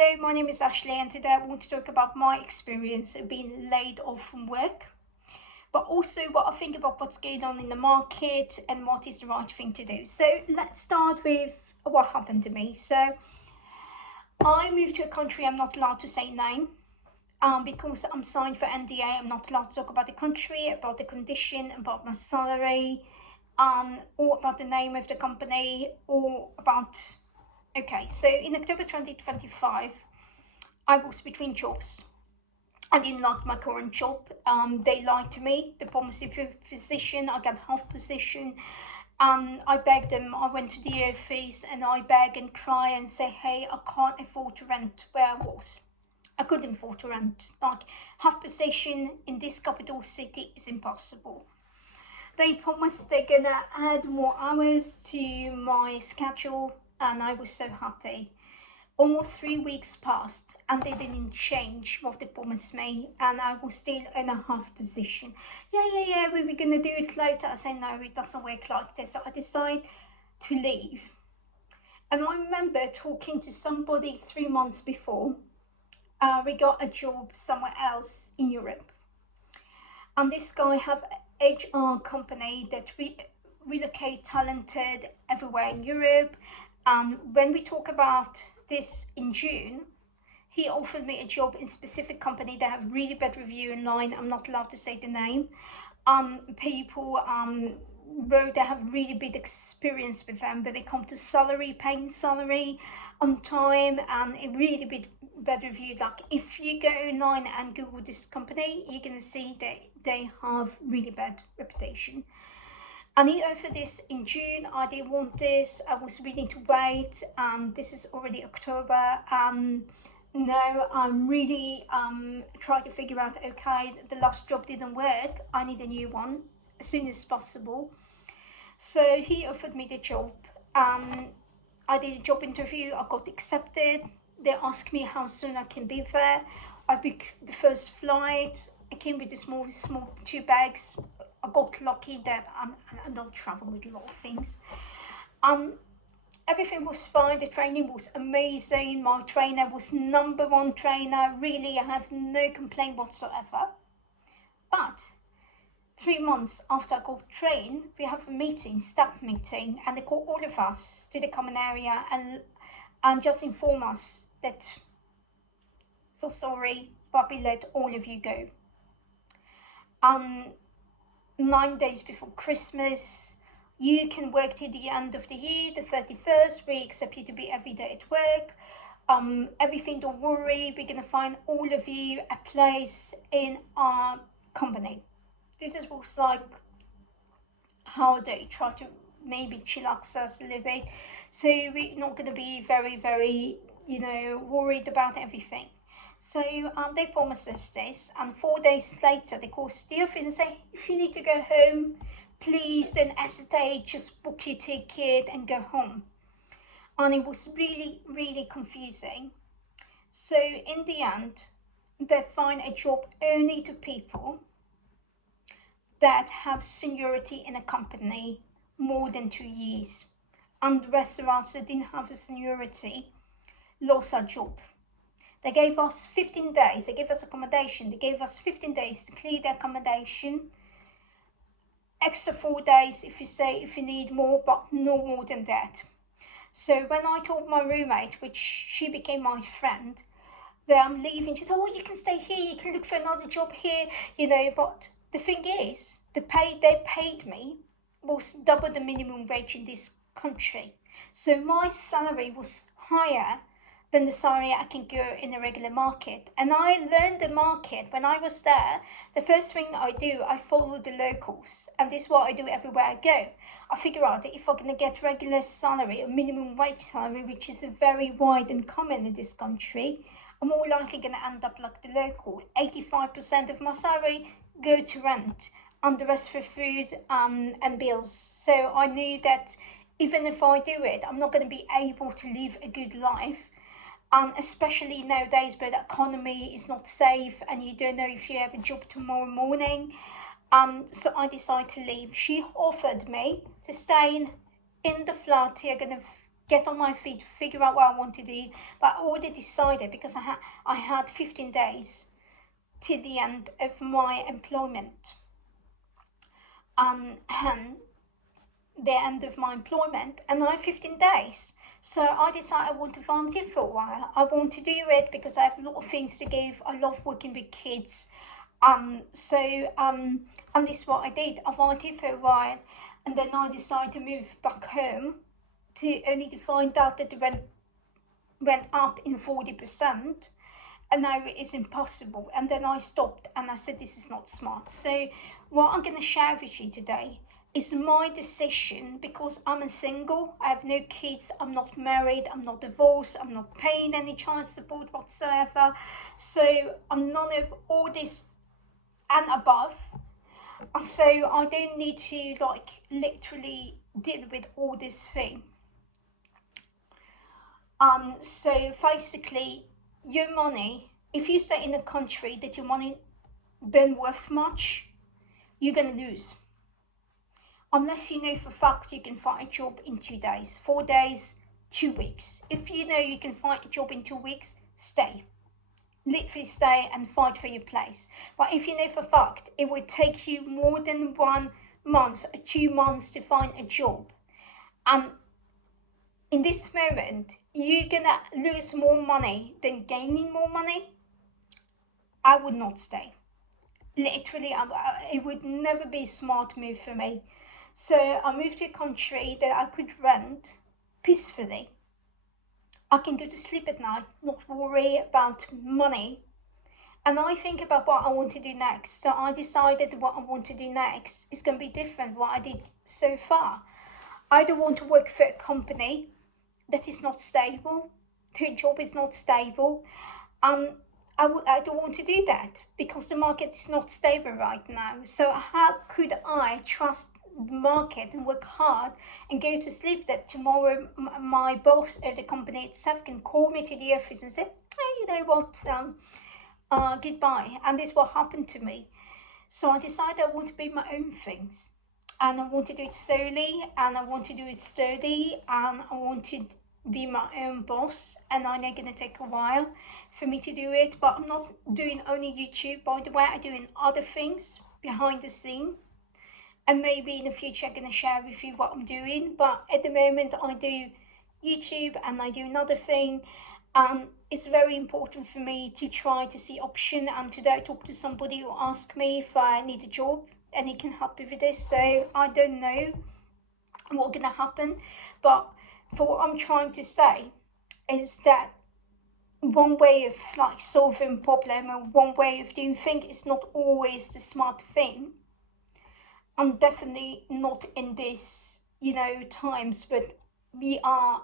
Hello, my name is Ashley, and today I want to talk about my experience of being laid off from work, but also what I think about what's going on in the market and what is the right thing to do. So let's start with what happened to me. So I moved to a country I'm not allowed to say name. Because I'm signed for NDA, I'm not allowed to talk about the country, about the condition, about my salary, or about the name of the company, or about. Okay, so in October 2025, I was between jobs. I didn't like my current job. They lied to me. They promised me a position. I got half position. I begged them. I went to the office and I beg and cry and say, hey, I can't afford to rent where I was. I couldn't afford to rent. Like, half position in this capital city is impossible. They promised they're gonna add more hours to my schedule, and I was so happy. Almost 3 weeks passed and they didn't change what they promised me, and I was still in a half position. Yeah, we were gonna do it later. I said, no, it doesn't work like this. So I decided to leave. And I remember talking to somebody 3 months before. We got a job somewhere else in Europe. And this guy have a HR company that we relocate talented everywhere in Europe. When we talk about this in June, he offered me a job in specific company that have really bad review online. I'm not allowed to say the name. People wrote they have really big experience with them, but they come to salary, paying salary on time, and a really bad review. Like, if you go online and Google this company, you're gonna see that they have really bad reputation. And he offered this in June. I didn't want this. I was willing to wait. This is already October. No, I'm really trying to figure out, okay, the last job didn't work. I need a new one as soon as possible. So he offered me the job. I did a job interview. I got accepted. They asked me how soon I can be there. I booked the first flight. I came with the small 2 bags. I got lucky that I don't travel with a lot of things. Everything was fine. The training was amazing. My trainer was #1 trainer. Really, I have no complaint whatsoever. But 3 months after I got trained, we have a meeting, staff meeting, and they call all of us to the common area and just inform us that, so sorry, but we let all of you go. 9 days before Christmas, you can work till the end of the year, the 31st. We accept you to be every day at work. Everything, don't worry, we're gonna find all of you a place in our company. This is what's like how they try to maybe chillax us a little bit. So we're not gonna be very, worried about everything. So they promised us this, and 4 days later they called the office and say, if you need to go home, please don't hesitate, just book your ticket and go home. And it was really confusing. So in the end, they find a job only to people that have seniority in a company more than 2 years. And the rest of us who didn't have the seniority lost our job. They gave us 15 days, they gave us accommodation, they gave us 15 days to clear the accommodation. Extra 4 days if you need more, but no more than that. So when I told my roommate, which she became my friend, that I'm leaving, she said, oh, you can stay here, you can look for another job here, but the thing is, the pay they paid me was double the minimum wage in this country. So my salary was higher than the salary I can go in a regular market. And I learned the market when I was there. The first thing I do, I follow the locals. And this is what I do everywhere I go. I figure out that if I'm going to get regular salary or minimum wage salary, which is very wide and common in this country, I'm more likely going to end up like the local. 85% of my salary go to rent and the rest for food and bills. So I knew that even if I do it, I'm not going to be able to live a good life. Especially nowadays where the economy is not safe and you don't know if you have a job tomorrow morning. So I decided to leave. She offered me to stay in the flat. You're going to get on my feet, figure out what I want to do. But I already decided, because I had 15 days till the end of my employment, and the end of my employment, and I have 15 days. So I decided I want to volunteer for a while. I want to do it because I have a lot of things to give. I love working with kids. And this is what I did. I volunteered for a while, and then I decided to move back home, only to find out that the rent went up in 40%, and now it is impossible. And then I stopped and I said, this is not smart. So what I'm going to share with you today is my decision, because I'm a single, I have no kids, I'm not married, I'm not divorced, I'm not paying any child support whatsoever. So I'm none of all this and above. So I don't need to like literally deal with all this thing. So basically, your money, if you stay in a country that your money don't worth much, you're gonna lose. Unless you know for a fact you can find a job in 2 days, 4 days, 2 weeks. If you know you can find a job in 2 weeks, stay. Literally stay and fight for your place. But if you know for a fact it would take you more than 1 month, 2 months to find a job, and in this moment you're gonna lose more money than gaining more money, I would not stay. Literally, it would never be a smart move for me. So I moved to a country that I could rent peacefully. I can go to sleep at night, not worry about money. And I think about what I want to do next. So I decided what I want to do next is going to be different what I did so far. I don't want to work for a company that is not stable. The job is not stable. I don't want to do that because the market is not stable right now. So how could I trust the market and work hard and go to sleep that tomorrow my boss at the company itself can call me to the office and say, hey, you know what, goodbye. And this is what happened to me. So I decided I want to be my own things. And I want to do it slowly, and I want to do it sturdy, and I want to be my own boss. And I know it's going to take a while for me to do it, but I'm not doing only YouTube, by the way. I'm doing other things behind the scene, and maybe in the future I'm going to share with you what I'm doing. But at the moment I do YouTube and I do another thing. It's very important for me to try to see option, and today I talked to somebody who asked me if I need a job and he can help me with this. So I don't know what's gonna happen, but for what I'm trying to say is that one way of like solving problem and one way of doing things is not always the smart thing. I'm definitely not in this, times, but we are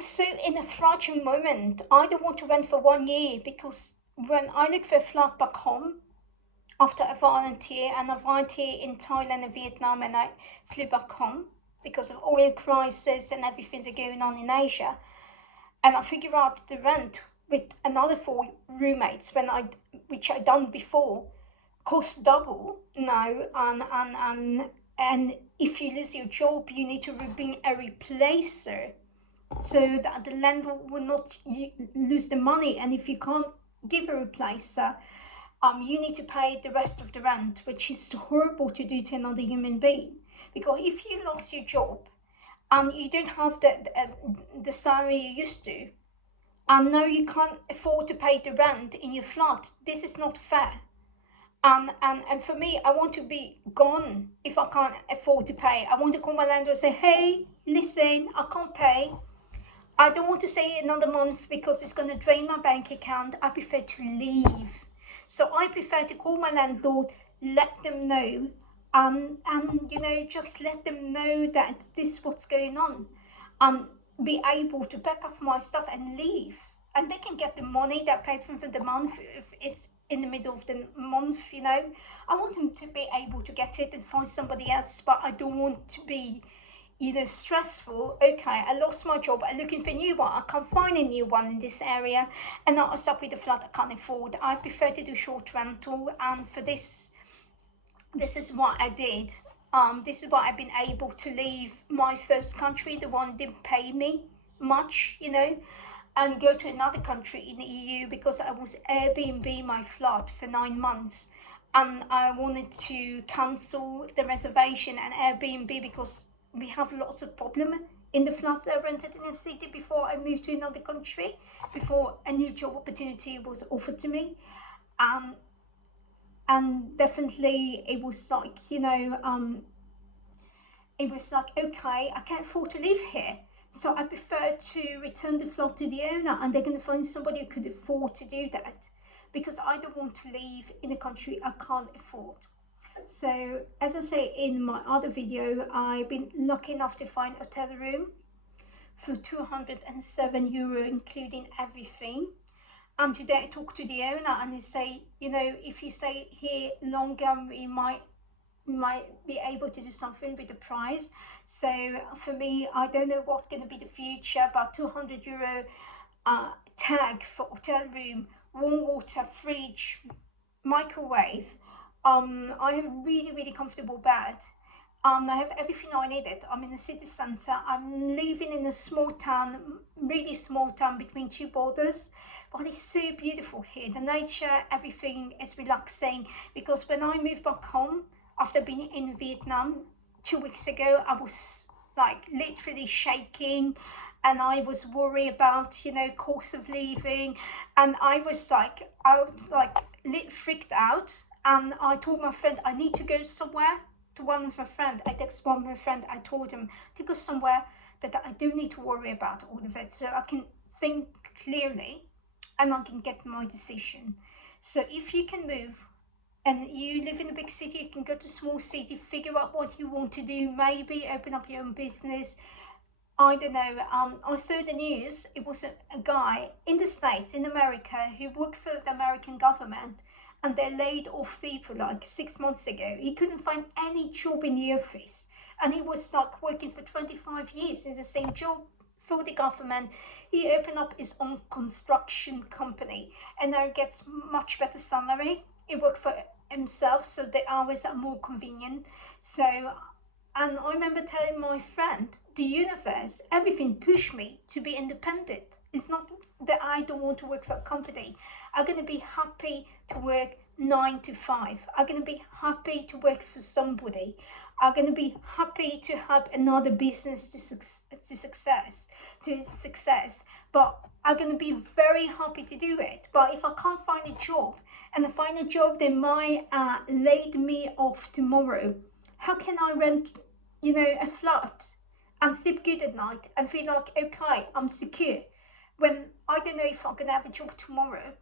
so in a fragile moment. I don't want to rent for 1 year, because when I look for a flat back home after I volunteer in Thailand and Vietnam, and I flew back home because of oil crisis and everything that's going on in Asia, and I figure out the rent with another 4 roommates which I done before, cost double now, and if you lose your job, you need to bring a replacer so that the landlord will not lose the money. And if you can't give a replacer, you need to pay the rest of the rent, which is horrible to do to another human being. Because if you lost your job and you don't have the salary you used to, and now you can't afford to pay the rent in your flat, this is not fair. And for me, I want to be gone if I can't afford to pay. I want to call my landlord and say, hey, listen, I can't pay. I don't want to stay another month because it's going to drain my bank account. I prefer to leave. So I prefer to call my landlord, let them know, and just let them know that this is what's going on, and be able to pack up my stuff and leave. And they can get the money that paid for the month if it's in the middle of the month, I want them to be able to get it and find somebody else, but I don't want to be stressful. Okay, I lost my job, I'm looking for a new one, I can't find a new one in this area, and now I'm stuck with a flat I can't afford. I prefer to do short rental, and for this is what I did. This is why I've been able to leave my first country, the one didn't pay me much, you know, and go to another country in the EU because I was Airbnb my flat for 9 months, and I wanted to cancel the reservation and Airbnb because we have lots of problem in the flat I rented in the city before I moved to another country, before a new job opportunity was offered to me. Um, and definitely it was like, you know, it was like, okay, I can't afford to live here. So I prefer to return the flat to the owner, and they're going to find somebody who could afford to do that, because I don't want to live in a country I can't afford. So as I say in my other video, I've been lucky enough to find a hotel room for €207, including everything. And today I talked to the owner and he say, you know, if you stay here longer, we might be able to do something with the price. So for me, I don't know what's going to be the future, but €200 tag for hotel room, warm water, fridge, microwave. I have a really comfortable bed. I have everything I needed. I'm in the city centre. I'm living in a small town, really small town between two borders, but it's so beautiful here. The nature, everything is relaxing, because when I moved back home after being in Vietnam 2 weeks ago, I was like literally shaking, and I was worried about, you know, cost of living, and I was like, freaked out. And I told my friend I need to go somewhere. To one of my friends, I texted one of my friends, I told him to go somewhere that I don't need to worry about all of it, so I can think clearly and I can get my decision. So if you can move and you live in a big city, you can go to a small city, figure out what you want to do, maybe open up your own business. I don't know, I saw the news, it was a guy in the States, in America, who worked for the American government, and they laid off people like 6 months ago. He couldn't find any job in the office, and he was like working for 25 years in the same job for the government. He opened up his own construction company and now gets much better salary. He worked for himself, so the hours are more convenient. So, and I remember telling my friend, the universe, everything pushed me to be independent. It's not that I don't want to work for a company. I'm going to be happy to work 9 to 5. I'm going to be happy to work for somebody. I'm going to be happy to have another business to success. But I'm going to be very happy to do it. But if I can't find a job, and I find a job that might lay me off tomorrow, how can I rent, you know, a flat and sleep good at night and feel like, okay, I'm secure, when I don't know if I'm gonna have a job tomorrow?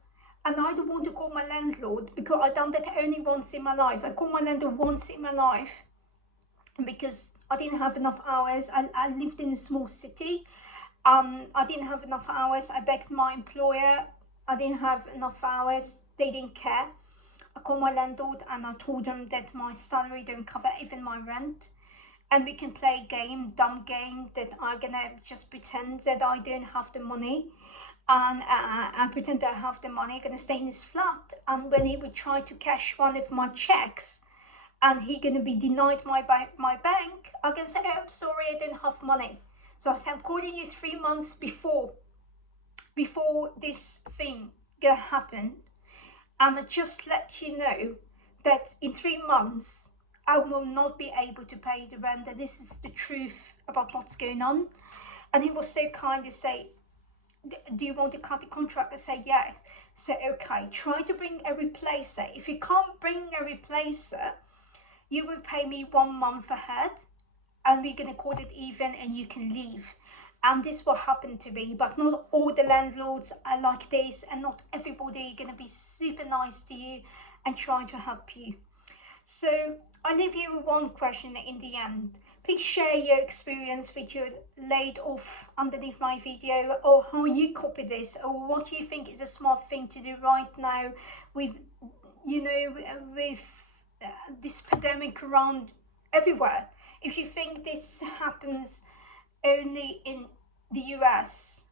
And I don't want to call my landlord, because I've done that only once in my life. I called my landlord once in my life because I didn't have enough hours. I lived in a small city. I didn't have enough hours. I begged my employer. I didn't have enough hours. They didn't care. I called my landlord and I told them that my salary don't cover even my rent, and we can play a game, dumb game, that I'm gonna just pretend that I don't have the money, and I pretend that I have the money. I'm gonna stay in this flat, and when he would try to cash one of my checks and he gonna be denied my bank, I'm gonna say, oh, I'm sorry, I don't have money. So I said, I'm calling you 3 months before this thing gonna happen, and I just let you know that in 3 months I will not be able to pay the rent, and this is the truth about what's going on. And he was so kind to say, do you want to cut the contract? I say yes. So okay, try to bring a replacer. If you can't bring a replacer, you will pay me 1 month ahead, and we're going to call it even, and you can leave. And this will happen to me, but not all the landlords are like this, and not everybody is going to be super nice to you and trying to help you. So I leave you with one question in the end. Please share your experience with your laid off underneath my video, or how you copy this, or what you think is a smart thing to do right now with, you know, with this pandemic around everywhere. If you think this happens only in the US,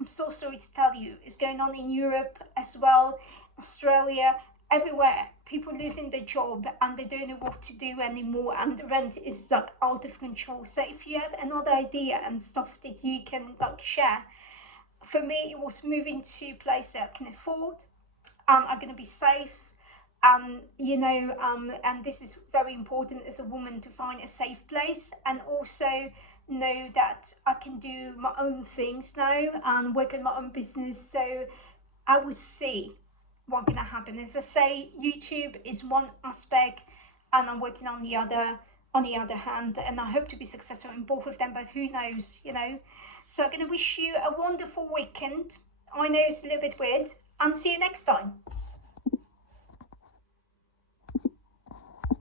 I'm so sorry to tell you, it's going on in Europe as well, Australia, everywhere, people losing their job and they don't know what to do anymore, and the rent is like out of control. So if you have another idea and stuff that you can like share, for me it was moving to a place that I can afford, I'm going to be safe, and this is very important as a woman, to find a safe place, and also know that I can do my own things now and work in my own business. So I will see what's gonna happen. As I say, YouTube is one aspect, and I'm working on the other. On the other hand, and I hope to be successful in both of them. But who knows, you know? So I'm gonna wish you a wonderful weekend. I know it's a little bit weird, and see you next time.